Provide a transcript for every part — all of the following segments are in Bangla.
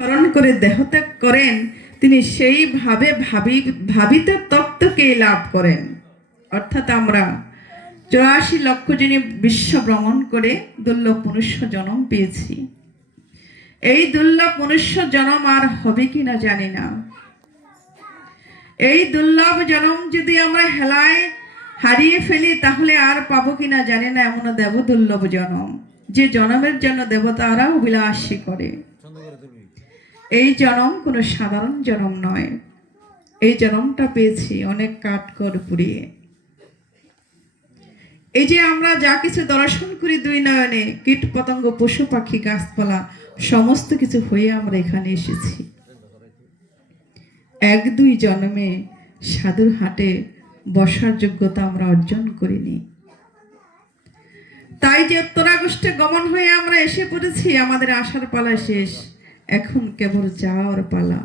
স্মরণ করে দেহত্যাগ করেন, তিনি সেইভাবে ভাবিত তত্ত্বকে লাভ করেন। অর্থাৎ আমরা 84 লক্ষ যিনি বিশ্ব ভ্রমণ করে দুর্লভ মনুষ্য জন্ম পেয়েছি। এই দুর্লভ মনুষ্য জন্ম আর হবে কিনা জানি না। এই দুর্লভ জন্ম যদি আমরা হেলায় হারিয়ে ফেলি তাহলে আর পাবো কিনা জানি না। এমন দেব দুর্লভ জন্ম, যে জন্মের জন্য দেবতারা অভিলাষী করে। এই জন্ম কোনো সাধারণ জন্ম নয়। এই জন্মটা পেয়েছি অনেক কাঠখড় পুড়িয়ে। এই যে আমরা যা কিছু দর্শন করি দুই নয়নে, কীট পতঙ্গ পশু পাখি গাছপালা সমস্ত কিছু হয়ে আমরা এখানে এসেছি। এক দুই জন্মে সাধুর হাটে বসার যোগ্যতা আমরা অর্জন করিনি। তাই যে উত্তরাগষ্টে গমন হয়ে আমরা এসে পড়েছি, আমাদের আসার পালা শেষ, এখন কেবল যাওয়ার পালা।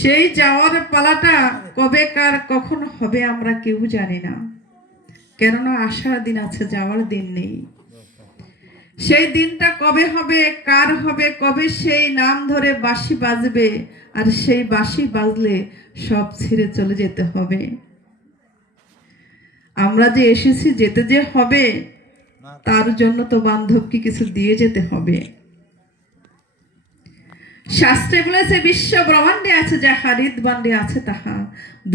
সেই যাওয়ার পালাটা কবে কার কখন হবে আমরা কেউ জানি না। কেননা আসার দিন আছে, যাওয়ার দিন নেই। সেই দিনটা কবে হবে, কার হবে, কবে সেই নাম ধরে বাঁশি বাজবে, আর সেই বাঁশি বাজলে সব ছেড়ে চলে যেতে হবে। আমরা যে এসেছি, যেতে যে হবে, তার জন্য তো বান্ধবকে কিছু দিয়ে যেতে হবে। শাস্ত্রে বলেছে বিশ্ব ব্রহ্মাণ্ডে আছে যাহা, হৃদবান্ডে আছে তাহা,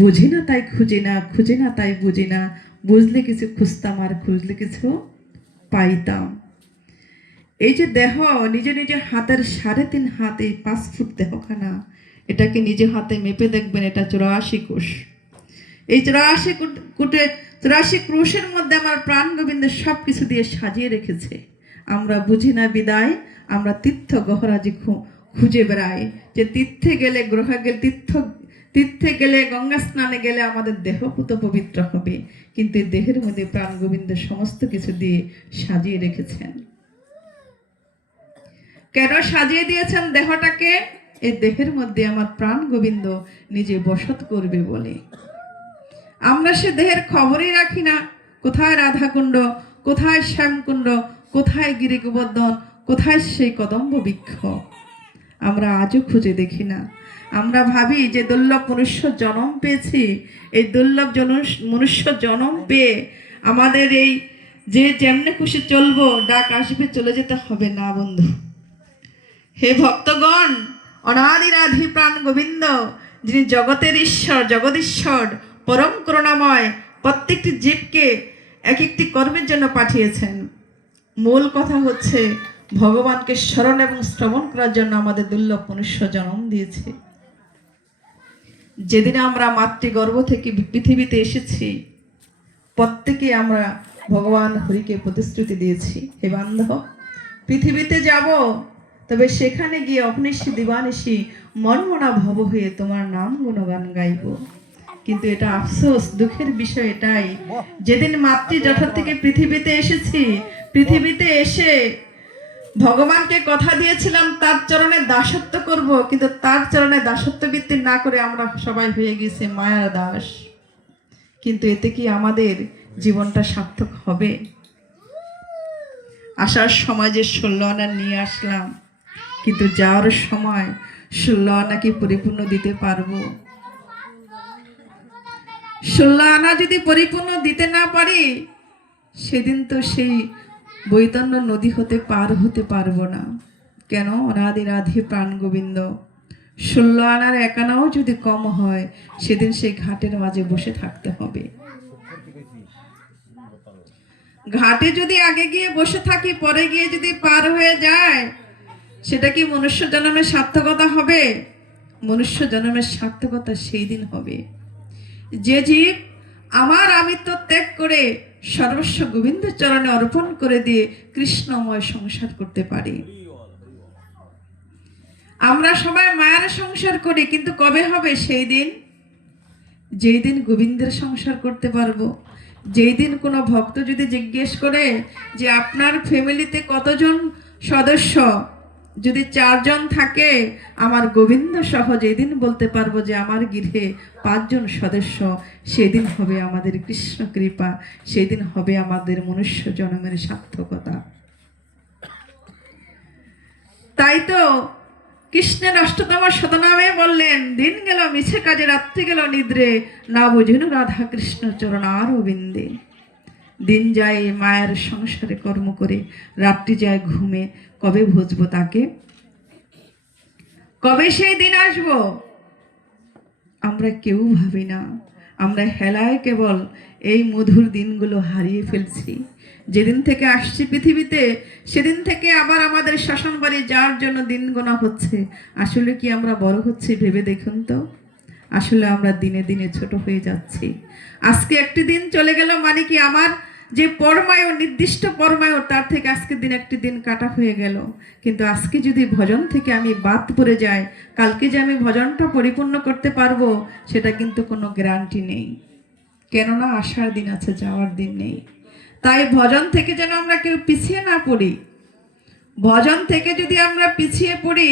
বুঝি না তাই খুঁজি না, খুঁজি না তাই বুঝি না, বুঝলে কিছু খুঁজতাম আর খুঁজলে কিছু পাইতাম। এই যে দেহ, নিজে নিজে হাতের 3.5 হাত, এই 5 ফুট দেহখানা, এটাকে নিজে হাতে মেপে দেখবেন, এটা 84 কোষ। এই 84 ক্রোশের মধ্যে আমার প্রাণ গোবিন্দ সব কিছু দিয়ে সাজিয়ে রেখেছে। আমরা বুঝি না বিদায়, আমরা তীর্থ গহরাজি খুঁজে বেড়াই, যে তীর্থে গেলে তীর্থে গেলে গঙ্গা স্নানে গেলে আমাদের দেহ পুত পবিত্র হবে। কিন্তু দেহের মধ্যে প্রাণ গোবিন্দ সমস্ত কিছু দিয়ে সাজিয়ে রেখেছেন। কেন সাজিয়ে দিয়েছেন দেহটাকে? এই দেহের মধ্যে আমার প্রাণ গোবিন্দ নিজে বসত করবে বলে। আমরা সে দেহের খবরই রাখি না। কোথায় রাধাকুণ্ড, কোথায় শ্যামকুণ্ড, কোথায় গিরি গোবর্ধন, কোথায় সেই কদম্ব বৃক্ষ, আমরা আজও খুঁজে দেখি না। আমরা ভাবি যে দুর্লভ মনুষ্য জন্ম পেয়েছি, এই দুর্লভ মনুষ্য জন্ম পেয়ে আমাদের এই যে যেমনে খুশি চলবো, ডাক আসবে চলে যেতে হবে না বন্ধু। হে ভক্তগণ, অনাদির আদি প্রাণ গোবিন্দ, যিনি জগতের ঈশ্বর, জগদীশ্বর, পরম করুণাময়, প্রত্যেকটি জীবকে এক একটি কর্মের জন্য পাঠিয়েছেন। মূল কথা হচ্ছে ভগবানকে স্মরণ এবং শ্রবণ করার জন্য আমাদের দুর্লভ মনুষ্য জন্ম দিয়েছে। যেদিন আমরা মাতৃগর্ভ থেকে পৃথিবীতে এসেছি, প্রত্যেকে আমরা ভগবান হরিকে প্রতিশ্রুতি দিয়েছি, হে বান্ধব, পৃথিবীতে যাব, তবে সেখানে গিয়ে অগ্নিশী দিবানিশী মনমনা ভব হয়ে তোমার নাম গুণগান গাইব। কিন্তু এটা আফসোস, দুঃখের বিষয় এটাই, যেদিন মাতৃজঠর থেকে পৃথিবীতে এসেছি, পৃথিবীতে এসে ভগবানকে কথা দিয়েছিলাম তার চরণে দাসত্ব করব, কিন্তু তার চরণে দাসত্ব বৃত্তি না করে আমরা সবাই হয়ে গেছি মায়ার দাস। কিন্তু এতে কি আমাদের জীবনটা সার্থক হবে? আসার সময় যে 16 আনা নিয়ে আসলাম, কিন্তু যাওয়ার সময় 16 আনা কি পরিপূর্ণ দিতে পারবো? 16 আনা যদি পরিপূর্ণ দিতে না পারি, সেদিন তো সেই বৈতন্য নদী হতে পার হতে পারবো না। কেন? অনাদির আদি প্রাণ গোবিন্দ 16 আনার 1 আনাও যদি কম হয়, সেদিন সেই ঘাটের মাঝে বসে থাকতে হবে। ঘাটে যদি আগে গিয়ে বসে থাকি, পরে গিয়ে যদি পার হয়ে যায়, সেটা কি মনুষ্য জন্মের সার্থকতা হবে? মনুষ্য জন্মের সার্থকতা সেই দিন হবে যে জীব আমার আমিত্ব ত্যাগ করে সর্বস্ব গোবিন্দ চরণে অর্পণ করে দিয়ে কৃষ্ণময় সংসার করতে পারি। আমরা সবাই মায়ের সংসার করি, কিন্তু কবে হবে সেই দিন? যেই দিন গোবিন্দের সংসার করতে পারবো। যেই দিন কোনো ভক্ত যদি জিজ্ঞেস করে যে আপনার ফ্যামিলিতে কতজন সদস্য, যদি 4 জন থাকে, আমার গোবিন্দ সহ যেদিন বলতে পারবো যে আমার গৃহে 5 জন সদস্য, সেদিন হবে আমাদের কৃষ্ণ কৃপা, সেদিন হবে আমাদের মনুষ্য জন্মের সার্থকতা। তাই তো কৃষ্ণের অষ্টতম শতনামে বললেন, দিন গেল মিছে কাজে, রাত্রি গেল নিদ্রে, না বুঝিন রাধা কৃষ্ণ চরণার বিন্দে। দিন যায় মায়ের সংসারে কর্ম করে, রাত্রি যায় ঘুমে, কবে বুঝবো তাকে, কবে সেই দিন আসবো আমরা কেউ ভাবি না। আমরা হেলায় কেবল এই মধুর দিনগুলো হারিয়ে ফেলছি। যেদিন থেকে আসছি পৃথিবীতে, সেদিন থেকে আবার আমাদের শ্মশান বাড়ি যাওয়ার জন্য দিন গোনা হচ্ছে। আসলে কি আমরা বড় হচ্ছি ভেবে দেখুন তো। আসলে আমরা দিনে দিনে ছোট হয়ে যাচ্ছি। আজকে একটি দিন চলে গেল মানে কি আমার যে পরমায়ু, নির্দিষ্ট পরমায়ু, তার থেকে আজকের দিন একটি দিন কাটা হয়ে গেল। কিন্তু আজকে যদি ভজন থেকে আমি বাদ পড়ে যাই, কালকে যে আমি ভজনটা পরিপূর্ণ করতে পারবো সেটা কিন্তু কোনো গ্যারান্টি নেই। কেননা আসার দিন আছে, যাওয়ার দিন নেই। তাই ভজন থেকে যেন আমরা কেউ পিছিয়ে না পড়ি। ভজন থেকে যদি আমরা পিছিয়ে পড়ি,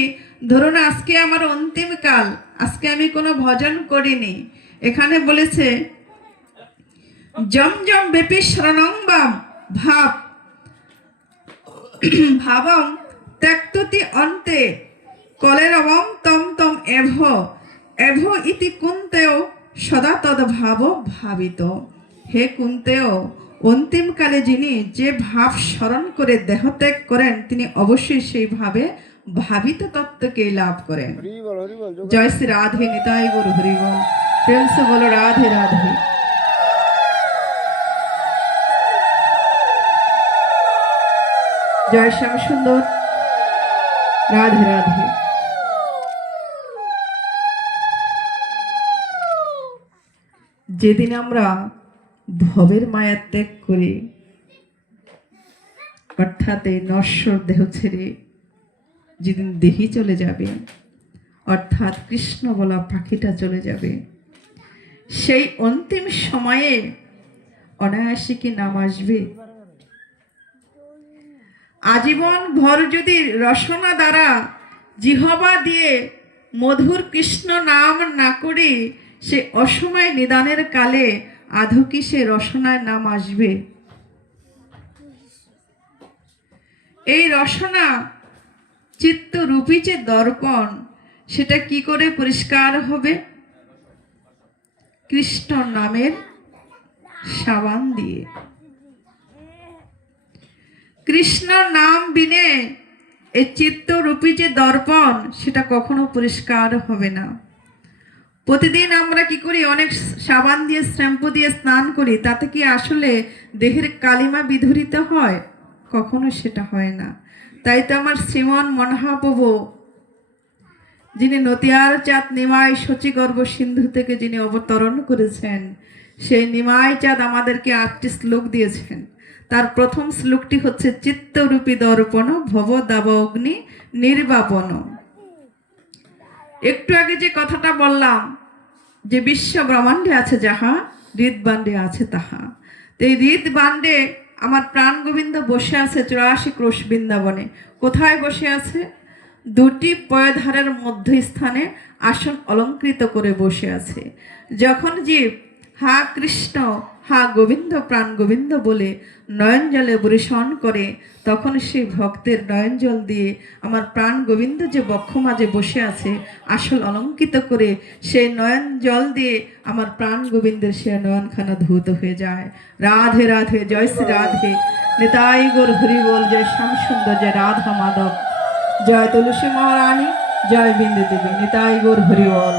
ধরুন আজকে আমার অন্তিম কাল, আজকে আমি কোনো ভজন করিনি, এখানে বলেছে জম জম বেপি শরণং বাম ভাব ভাবম ত্যক্ততি অন্তে কলেরবম তম তম এভ এভ ইতি কুন্তেও সদা তদ ভাব ভাবিত। হে কুন্তেও, অন্তিমকালে যিনি যে ভাব স্মরণ করে দেহত্যাগ করেন, তিনি অবশ্যই সেই ভাবে ভাবিত তত্ত্বকে লাভ করেন। জয় শ্রী রাধে, নিতাই গৌর হরি বল। প্রেম সে বলো রাধে রাধে। জয় শ্যাম সুন্দর, রাধে রাধে। যেদিন আমরা ভবের মায়া ত্যাগ করি, অর্থাৎ এই নশ্বর দেহ ছেড়ে যেদিন দেহি চলে যাবে, অর্থাৎ কৃষ্ণ বলা পাখিটা চলে যাবে, সেই অন্তিম সময়ে অনায়াসে কি নাম আসবে? আজীবন ভর যদি রসনা দ্বারা জিহবা দিয়ে মধুর কৃষ্ণ নাম না করি, সে অসময় নিদানের কালে আধো কি সে রসনায় নাম আসবে? এই রসনা চিত্তরূপী যে দর্পণ, সেটা কি করে পরিষ্কার হবে? কৃষ্ণ নামের সাবান দিয়ে। কৃষ্ণ নাম বিনে এই চিত্তরূপী যে দর্পণ, সেটা কখনো পরিষ্কার হবে না। প্রতিদিন আমরা কি করি? অনেক সাবান দিয়ে, শ্যাম্পু দিয়ে স্নান করি, তাতে কি আসলে দেহের কালিমা বিধুরিত হয়? কখনো সেটা হয় না। তাই তো আমার শ্রীমন মহাপ্রভু, যিনি নতিয়ার চাঁদ নিমাই শচীগর্ভ সিন্ধু থেকে যিনি অবতরণ করেছেন, সেই নিমাই চাঁদ আমাদেরকে 8টি শ্লোক দিয়েছেন। তার প্রথম শ্লোকটি হচ্ছে চিত্তরূপী দর্পণ ভব দাব অগ্নি নির্বাপন। একটু আগে যে কথাটা বললাম যে বিশ্ব ব্রহ্মাণ্ডে আছে যাহা, হৃদবাণ্ডে আছে তাহা। তো এই হৃদবাণ্ডে আমার প্রাণ গোবিন্দ বসে আছে 84 ক্রোশ বৃন্দাবনে। কোথায় বসে আছে? দুটি পয়ধারের মধ্যস্থানে আসন অলঙ্কৃত করে বসে আছে। যখন জীব হা কৃষ্ণ, হা গোবিন্দ, প্রাণ গোবিন্দ বলে নয়ন জলে বরিশন করে, তখন সেই ভক্তের নয়ন জল দিয়ে আমার প্রাণ গোবিন্দ যে বক্ষ মাঝে বসে আছে আসল অলঙ্কৃত করে, সেই নয়ন জল দিয়ে আমার প্রাণ গোবিন্দের সে নয়নখানা ধৌত হয়ে যায়। রাধে রাধে, জয় শ্রী রাধে, নিতাই গৌর হরি বল। জয় শ্যাম সুন্দর, জয় রাধা মাধব, জয় তুলসী মহারানী, জয় বিন্দু দেবী, নিতাই গৌর হরি বল।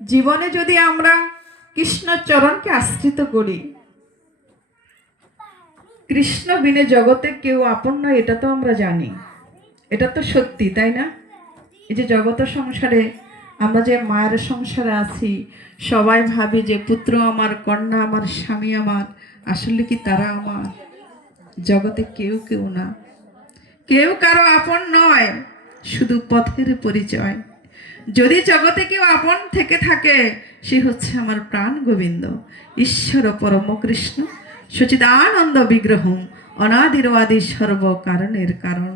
জীবনে যদি আমরা কৃষ্ণ চরণকে আশ্রিত করি, কৃষ্ণ বিনে জগতে কেউ আপন নয়, এটা তো আমরা জানি, এটা তো সত্যি, তাই না? এই যে জগত সংসারে আমরা যে মায়ের সংসারে আছি, সবাই ভাবি যে পুত্র আমার, কন্যা আমার, স্বামী আমার। আসলে কি তারা আমার? জগতে কেউ কেউ না, কেউ কারো আপন নয়, শুধু পথের পরিচয়। যদি জগতে কেউ আপন থেকে থাকে, সে হচ্ছে আমার প্রাণ গোবিন্দ, ঈশ্বর পরম কৃষ্ণ, সচিদানন্দ বিগ্রহ, অনাদির আদি সর্ব কারণের কারণ।